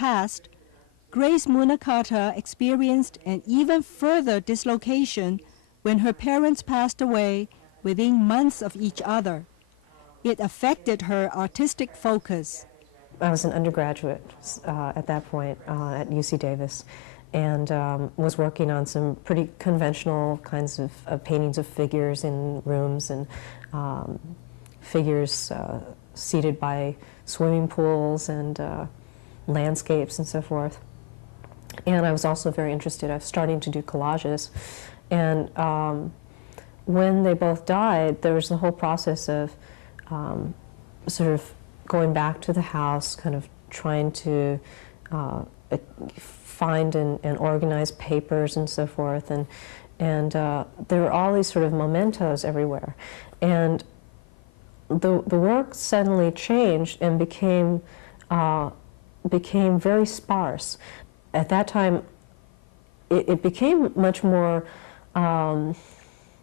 passed, Grace Munakata experienced an even further dislocation when her parents passed away within months of each other. It affected her artistic focus. I was an undergraduate at that point at UC Davis, and was working on some pretty conventional kinds of paintings of figures in rooms, and figures seated by swimming pools and landscapes and so forth. And I was also very interested. I was starting to do collages. And when they both died, there was the whole process of sort of going back to the house, kind of trying to find and organize papers and so forth. And there were all these sort of mementos everywhere. And the work suddenly changed and became very sparse. At that time, it became much more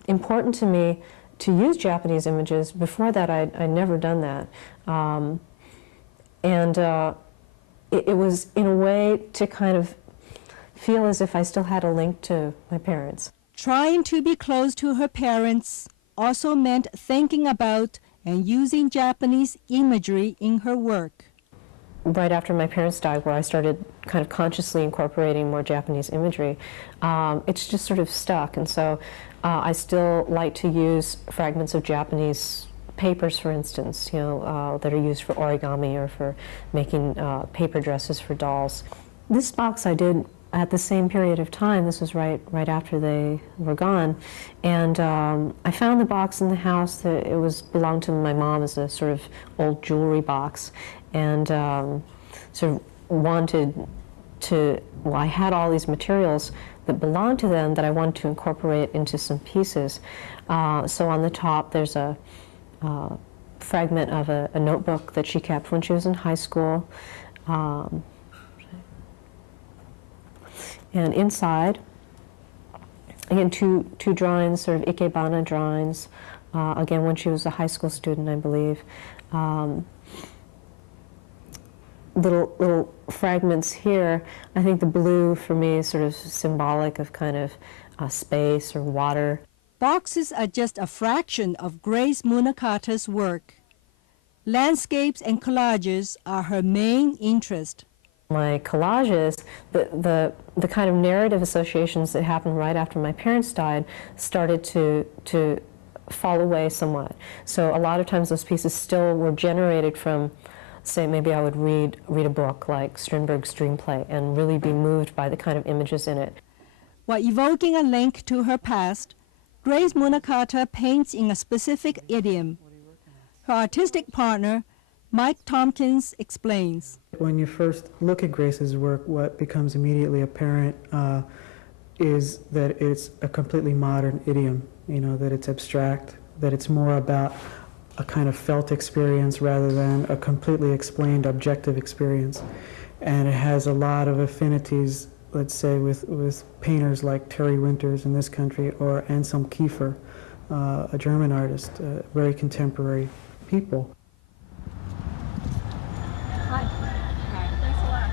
important to me to use Japanese images. Before that, I'd never done that. It was, in a way, to kind of feel as if I still had a link to my parents. Trying to be close to her parents also meant thinking about and using Japanese imagery in her work. Right after my parents died, where I started kind of consciously incorporating more Japanese imagery, it's just sort of stuck. And so I still like to use fragments of Japanese papers, for instance, that are used for origami or for making paper dresses for dolls. This box I did at the same period of time. This was right after they were gone. And I found the box in the house. That it belonged to my mom as a sort of old jewelry box. And sort of wanted to, I had all these materials that belonged to them that I wanted to incorporate into some pieces. So on the top there's a fragment of a notebook that she kept when she was in high school. And inside, again, two drawings, sort of ikebana drawings, again when she was a high school student, I believe. Little fragments here. I think the blue for me is sort of symbolic of kind of space or water. Boxes are just a fraction of Grace Munakata's work. Landscapes and collages are her main interest. My collages, the kind of narrative associations that happened right after my parents died started to fall away somewhat. So a lot of times those pieces still were generated from, say, maybe I would read a book like Strindberg's Dreamplay and really be moved by the kind of images in it. While evoking a link to her past, Grace Munakata paints in a specific idiom. Her artistic partner, Mike Tompkins, explains. When you first look at Grace's work, what becomes immediately apparent is that it's a completely modern idiom, that it's abstract, that it's more about a kind of felt experience rather than a completely explained objective experience. And it has a lot of affinities, let's say, with painters like Terry Winters in this country, or Anselm Kiefer, a German artist, very contemporary people. Hi. Thanks a lot.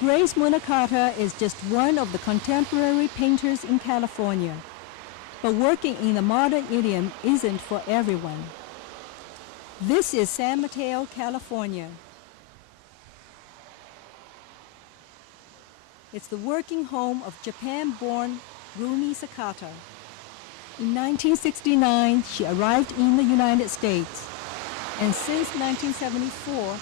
Grace Munakata is just one of the contemporary painters in California. But working in the modern idiom isn't for everyone. This is San Mateo, California. It's the working home of Japan-born Rumi Sakata. In 1969, she arrived in the United States, and since 1974,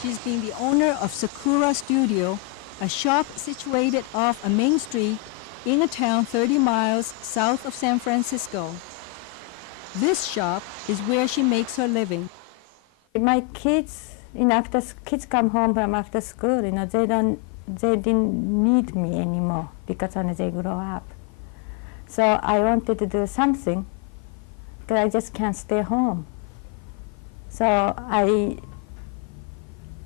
she's been the owner of Sakura Studio, a shop situated off a main street in a town 30 miles south of San Francisco. This shop is where she makes her living. My kids, after kids come home from after school, they didn't need me anymore because they grow up. So I wanted to do something because I just can't stay home. So I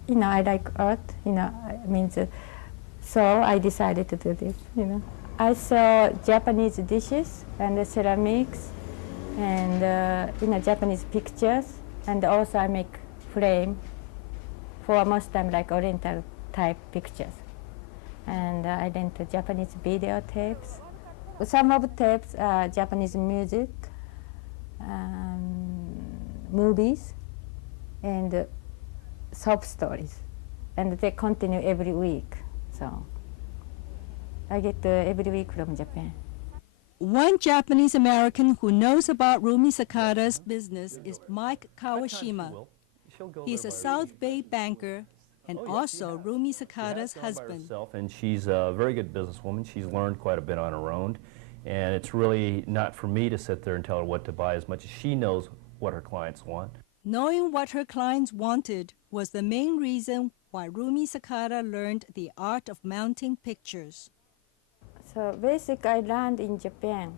like art, so I decided to do this, I saw Japanese dishes and ceramics and Japanese pictures, and also I make frame for most time like Oriental type pictures. And I rent Japanese videotapes. Some of tapes are Japanese music, movies, and soap stories. And they continue every week. So I get every week from Japan. One Japanese American who knows about Rumi Sakata's business is Mike Kawashima. He's a South Bay banker and also Rumi Sakata's husband. And she's a very good businesswoman. She's learned quite a bit on her own. And it's really not for me to sit there and tell her what to buy as much as she knows what her clients want. Knowing what her clients wanted was the main reason why Rumi Sakata learned the art of mounting pictures. So basically I learned in Japan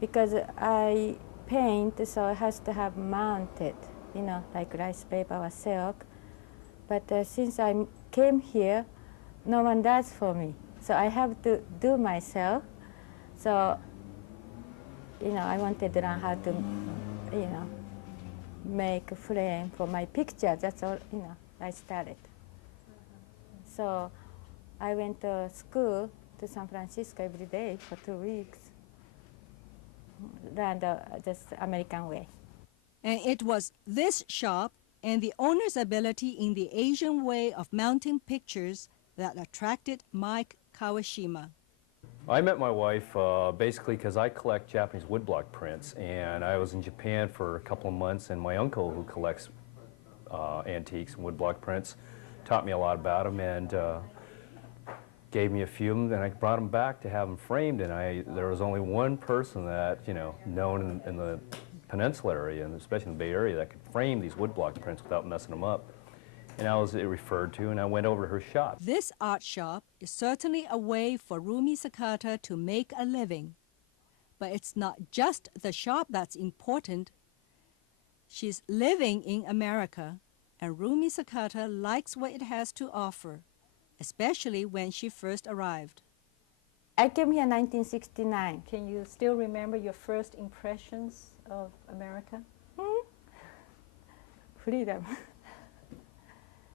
because I paint, so it has to have mounted, you know, like rice paper or silk. But since I came here, no one does for me. So I have to do myself. So, you know, I wanted to learn how to, you know, make a frame for my picture. That's all, you know, I started. So I went to school to San Francisco every day for 2 weeks, learned just American way. And it was this shop and the owner's ability in the Asian way of mounting pictures that attracted Mike Kawashima. I met my wife basically because I collect Japanese woodblock prints, and I was in Japan for a couple of months, and my uncle, who collects antiques and woodblock prints, taught me a lot about them and gave me a few of them, and I brought them back to have them framed, and there was only one person that, you know, known in the peninsula area, and especially in the Bay Area, that could frame these woodblock prints without messing them up. And I was referred to, and I went over to her shop. This art shop is certainly a way for Rumi Sakata to make a living. But it's not just the shop that's important. She's living in America, and Rumi Sakata likes what it has to offer, especially when she first arrived. I came here in 1969. Can you still remember your first impressions of America? Freedom.